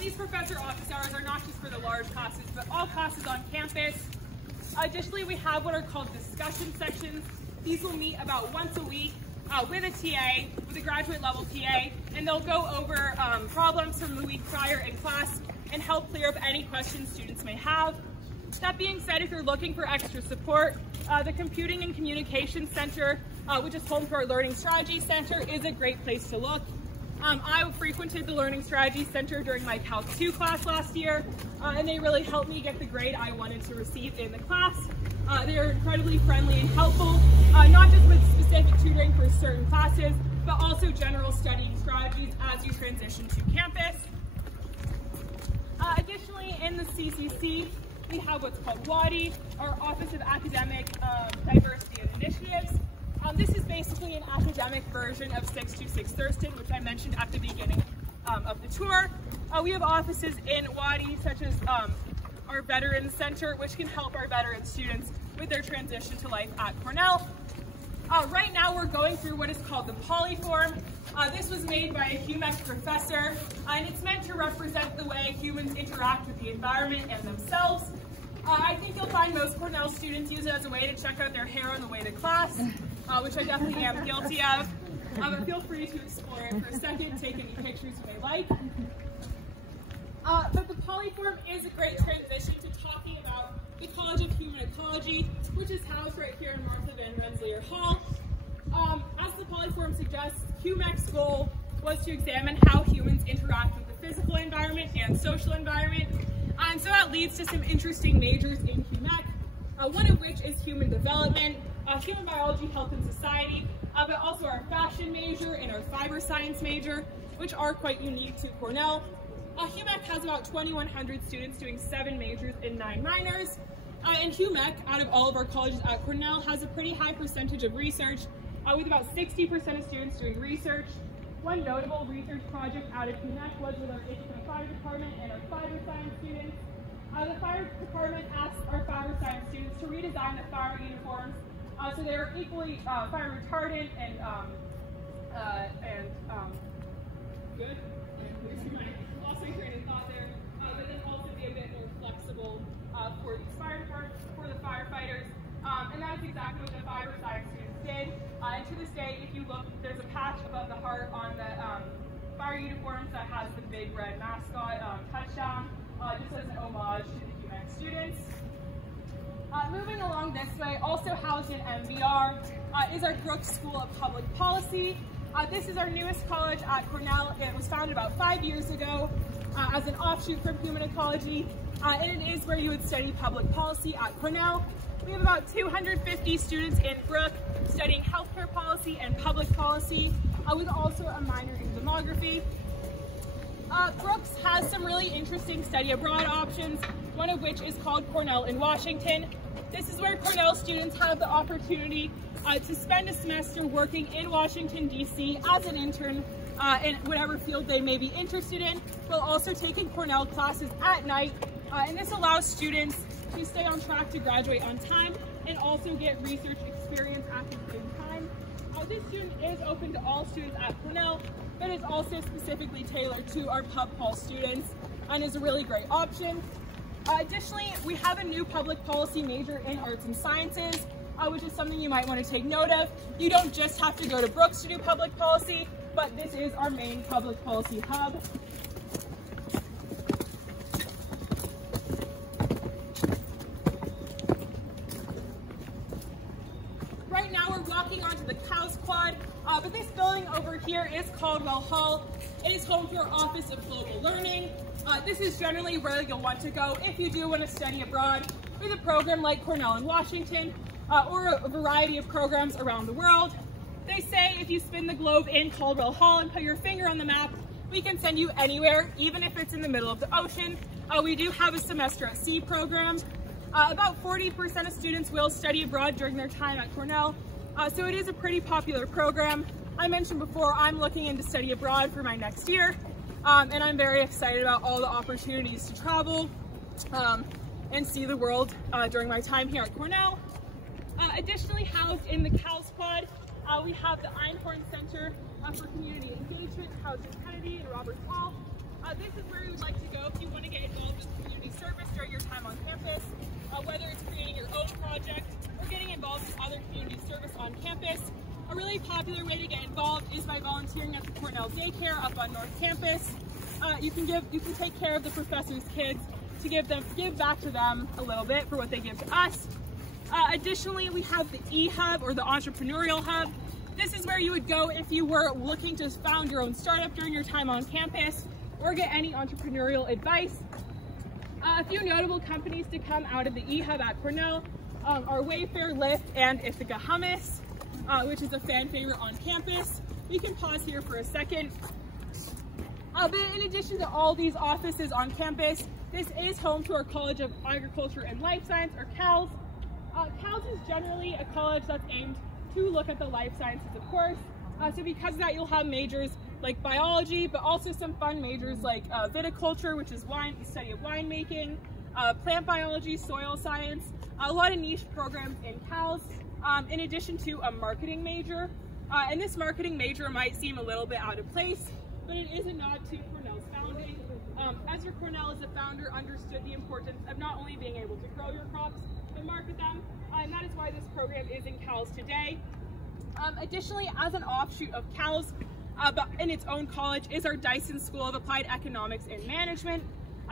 These professor office hours are not just for the large classes, but all classes on campus. Additionally, we have what are called discussion sections. These will meet about once a week with a TA, with a graduate level TA, and they'll go over problems from the week prior in class and help clear up any questions students may have. That being said, if you're looking for extra support, the Computing and Communications Center, which is home to our Learning Strategy Center, is a great place to look. I frequented the Learning Strategy Center during my Calc 2 class last year, and they really helped me get the grade I wanted to receive in the class. They are incredibly friendly and helpful, not just with specific tutoring for certain classes, but also general studying strategies as you transition to campus. Additionally, in the CCC, we have what's called WADI, our Office of Academic Diversity and Initiatives. This is basically an academic version of 626 Thurston, which I mentioned at the beginning of the tour. We have offices in WADI, such as our Veterans Center, which can help our veteran students with their transition to life at Cornell. Right now, we're going through what is called the Polyform. This was made by a HUMEC professor, and it's meant to represent the way humans interact with the environment and themselves. I think you'll find most Cornell students use it as a way to check out their hair on the way to class, which I definitely am guilty of. But feel free to explore it for a second, take any pictures you may like. But the Polyform is a great transition to talking about the College of Human Ecology, which is housed right here in Martha Van Rensselaer Hall. As the Polyform suggests, HUMEC's goal was to examine how humans interact with the physical environment and social environment. And so that leads to some interesting majors in HUMEC, one of which is human development, human biology, health and society, but also our fashion major and our fiber science major, which are quite unique to Cornell. HUMEC has about 2,100 students doing 7 majors and 9 minors. And HUMEC, out of all of our colleges at Cornell, has a pretty high percentage of research, with about 60% of students doing research. One notable research project out of HUMEC was with our fire department and our fiber science students. The fire department asked our fiber science students to redesign the fire uniforms so they are equally fire retardant and good. Also train of thought there, but then also be a bit more flexible for these fire departments, for the firefighters. And that is exactly what the fiber science students did. And to this day, if you look, there's a patch above the heart on the fire uniforms that has the big red mascot touchdown, just as an homage to the HUMEC students. Moving along this way, also housed in MVR, is our Brooks School of Public Policy. This is our newest college at Cornell. It was founded about 5 years ago as an offshoot from human ecology, and it is where you would study public policy at Cornell. We have about 250 students in Brooke studying healthcare policy and public policy, with also a minor in demography. Brooks has some really interesting study abroad options, one of which is called Cornell in Washington. This is where Cornell students have the opportunity to spend a semester working in Washington, D.C. as an intern in whatever field they may be interested in, while also taking Cornell classes at night. And this allows students to stay on track to graduate on time and also get research experience at the same time. This student is open to all students at Cornell, but is also specifically tailored to our Pub Pol students and is a really great option. Additionally, we have a new public policy major in arts and sciences, which is something you might want to take note of. You don't just have to go to Brooks to do public policy, but this is our main public policy hub. Right now we're walking onto the Cows Quad, but this building over here is Caldwell Hall. It is home to our Office of Global Learning. This is generally where you'll want to go if you do want to study abroad with a program like Cornell in Washington, or a variety of programs around the world. They say if you spin the globe in Caldwell Hall and put your finger on the map, we can send you anywhere, even if it's in the middle of the ocean. We do have a semester at sea program. About 40% of students will study abroad during their time at Cornell, so it is a pretty popular program. I mentioned before I'm looking into study abroad for my next year, and I'm very excited about all the opportunities to travel and see the world during my time here at Cornell. Additionally, housed in the Cows Quad, we have the Einhorn Center for Community Engagement, housed in Kennedy and Roberts Hall. This is where you would like to go if you want to get involved with community service during your time on campus, whether it's creating your own project or getting involved with other community service on campus. A really popular way to get involved is by volunteering at the Cornell daycare up on North Campus. You can take care of the professors' kids to give back to them a little bit for what they give to us. Additionally, we have the E-Hub, or the Entrepreneurial Hub. This is where you would go if you were looking to found your own startup during your time on campus or get any entrepreneurial advice. A few notable companies to come out of the E-Hub at Cornell are Wayfair, Lyft, and Ithaca Hummus, which is a fan favorite on campus. We can pause here for a second. But in addition to all these offices on campus, this is home to our College of Agriculture and Life Science, or CALS. CALS is generally a college that's aimed to look at the life sciences, of course. So because of that, you'll have majors like biology, but also some fun majors like viticulture, which is wine, the study of winemaking, plant biology, soil science, a lot of niche programs in CALS, in addition to a marketing major. And this marketing major might seem a little bit out of place, but it is a nod to Cornell's founding. Ezra Cornell, as a founder, understood the importance of not only being able to grow your crops, but market them, and that is why this program is in CALS today. Additionally, as an offshoot of CALS, but in its own college, is our Dyson School of Applied Economics and Management.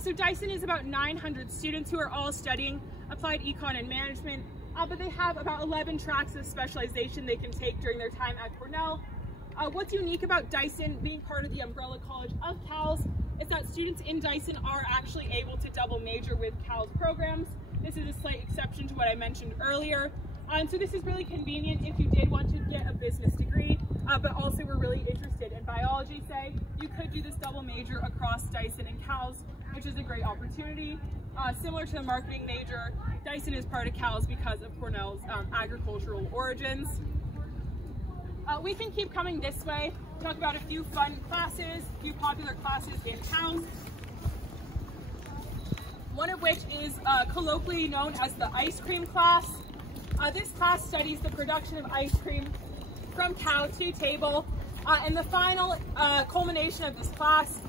So Dyson is about 900 students who are all studying applied econ and management, but they have about 11 tracks of specialization they can take during their time at Cornell. What's unique about Dyson being part of the umbrella college of CALS is that students in Dyson are actually able to double major with CALS programs. This is a slight exception to what I mentioned earlier. So this is really convenient if you did want to get a business degree, but also were really interested in biology, say. You could do this double major across Dyson and CALS, which is a great opportunity. Similar to the marketing major, Dyson is part of CALS because of Cornell's agricultural origins. We can keep coming this way, talk about a few fun classes, a few popular classes in CALS. One of which is colloquially known as the ice cream class. This class studies the production of ice cream from cow to table, and the final culmination of this class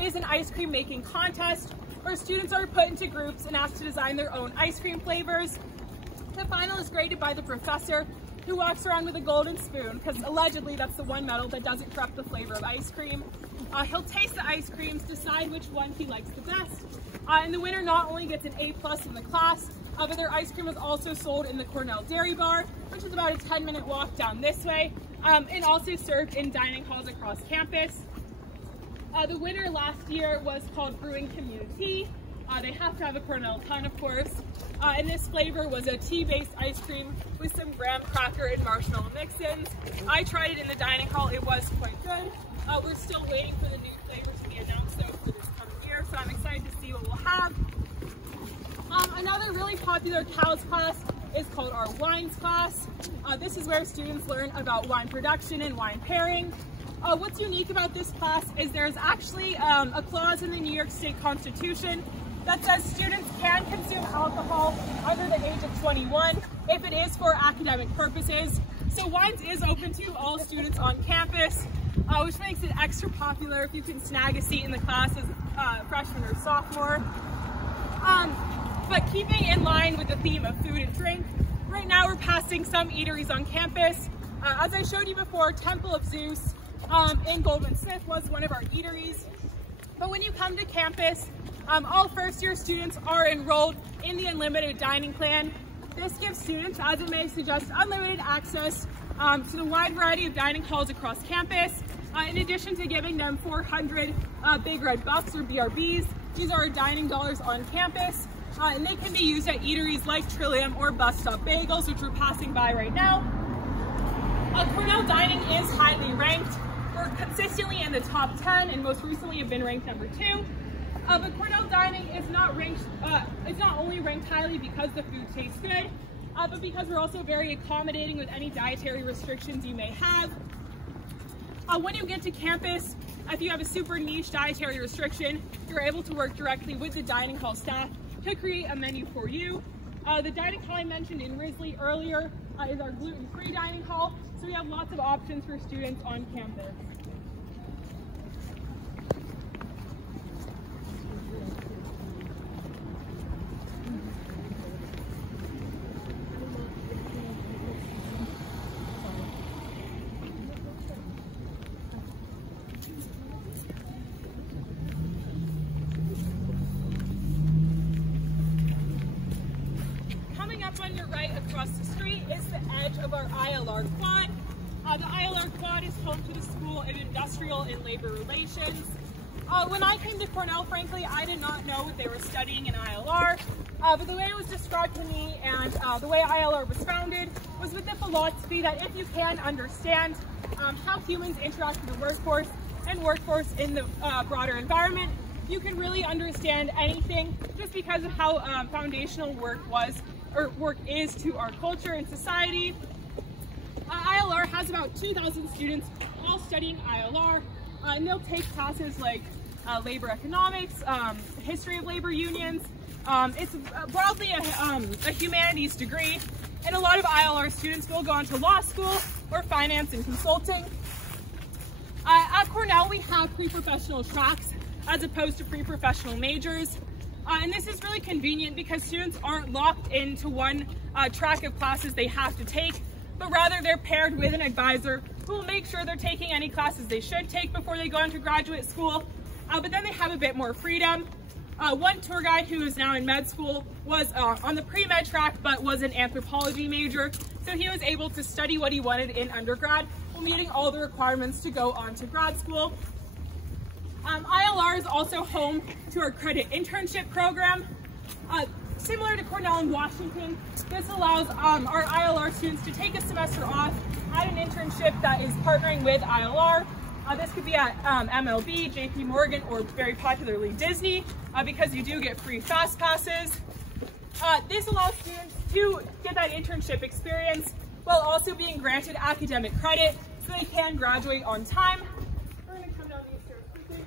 is an ice cream making contest where students are put into groups and asked to design their own ice cream flavors. The final is graded by the professor, who walks around with a golden spoon, because allegedly that's the one metal that doesn't corrupt the flavor of ice cream. He'll taste the ice creams, decide which one he likes the best, and the winner not only gets an A+ in the class, but their ice cream is also sold in the Cornell Dairy Bar, which is about a 10-minute walk down this way, and also served in dining halls across campus. The winner last year was called Brewing Community. They have to have a Cornell ton, of course, and this flavor was a tea-based ice cream with some graham cracker and marshmallow mix-ins. I tried it in the dining hall. It was quite good. We're still waiting for the new flavors to be announced though for this coming year, so I'm excited to see what we'll have. Another really popular CALS class is called our wines class. This is where students learn about wine production and wine pairing. What's unique about this class is there's actually a clause in the New York State Constitution that says students can consume alcohol under the age of 21 if it is for academic purposes. So wines is open to all students on campus, which makes it extra popular if you can snag a seat in the class as a freshman or sophomore. But keeping in line with the theme of food and drink, right now we're passing some eateries on campus. As I showed you before, Temple of Zeus in Goldman Smith was one of our eateries. But when you come to campus, all first-year students are enrolled in the unlimited dining plan. This gives students, as it may suggest, unlimited access to the wide variety of dining halls across campus, in addition to giving them 400 Big Red Bucks, or BRBs. These are our dining dollars on campus, and they can be used at eateries like Trillium or Bus Stop Bagels, which we're passing by right now. Cornell dining is highly ranked. We're consistently in the top 10, and most recently have been ranked number 2. But Cornell dining is not ranked. It's not only ranked highly because the food tastes good, but because we're also very accommodating with any dietary restrictions you may have. When you get to campus, if you have a super niche dietary restriction, you're able to work directly with the dining hall staff to create a menu for you. The dining hall I mentioned in Risley earlier is our gluten-free dining hall, so we have lots of options for students on campus. Coming up on your right across the street is the edge of our ILR quad. The ILR quad is home to the School of Industrial and Labor Relations. When I came to Cornell, frankly, I did not know what they were studying in ILR, but the way it was described to me and the way ILR was founded was with the philosophy that if you can understand how humans interact with the workforce and workforce in the broader environment, you can really understand anything just because of how foundational work is to our culture and society. ILR has about 2,000 students all studying ILR, and they'll take classes like labor economics, history of labor unions. It's broadly a humanities degree, and a lot of ILR students will go on to law school or finance and consulting. At Cornell, we have pre-professional tracks as opposed to pre-professional majors. And this is really convenient because students aren't locked into one track of classes they have to take, but rather they're paired with an advisor who will make sure they're taking any classes they should take before they go into graduate school. But then they have a bit more freedom. One tour guide who is now in med school was on the pre-med track but was an anthropology major, so he was able to study what he wanted in undergrad while meeting all the requirements to go on to grad school. ILR is also home to our credit internship program. Similar to Cornell and Washington, this allows our ILR students to take a semester off at an internship that is partnering with ILR. This could be at MLB, JP Morgan, or very popularly Disney, because you do get free fast passes. This allows students to get that internship experience while also being granted academic credit so they can graduate on time. We're going to come down these stairs quickly.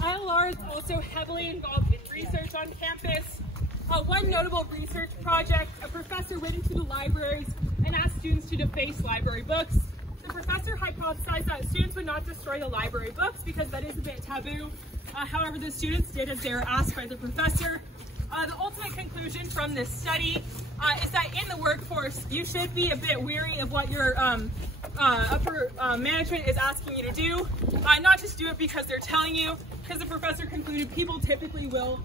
ILR is also heavily involved in research on campus. One notable research project, a professor went into the libraries and asked students to deface library books. The professor hypothesized that students would not destroy the library books because that is a bit taboo. However, the students did as they were asked by the professor. The ultimate conclusion from this study is that in the workforce, you should be a bit weary of what your upper management is asking you to do. Not just do it because they're telling you, because the professor concluded people typically will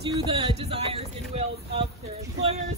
do the desires and wills of their employers.